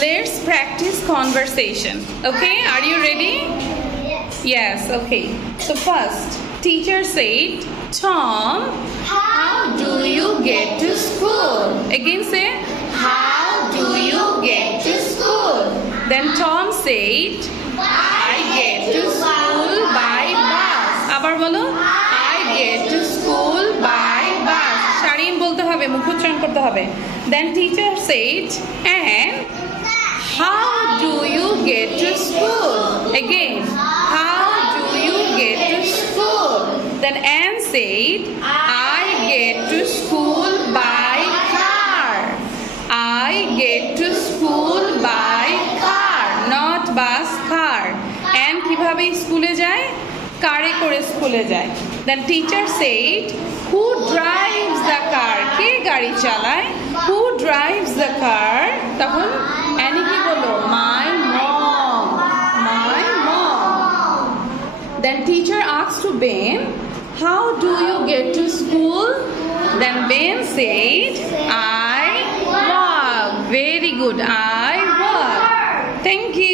let's practice conversation. Okay, are you ready? Yes, okay. So first, teacher said, Tom, how do you get to school? Again say, how do you get to school? Then Tom said, I get to school by bus. আবার বলো, I get to school by bus. শারীন বলতে হবে, মুখোচ্চারণ করতে হবে. Then teacher said, and how do you get to school? Again, how do you get to school? Then Anne said, I get to school by car. I get to school by car, not bus, car. Anne কিভাবে স্কুলে যায়? কারে করে স্কুলে যায়. Then teacher said, who drives the car? কে গাড়ি চালায়? Who drives the car? তখন অ্যানি কি বলল? My mom. My mom. Then teacher asked to Ben, how do you get to school? Then Ben said, I walk. Very good. I walk. Thank you.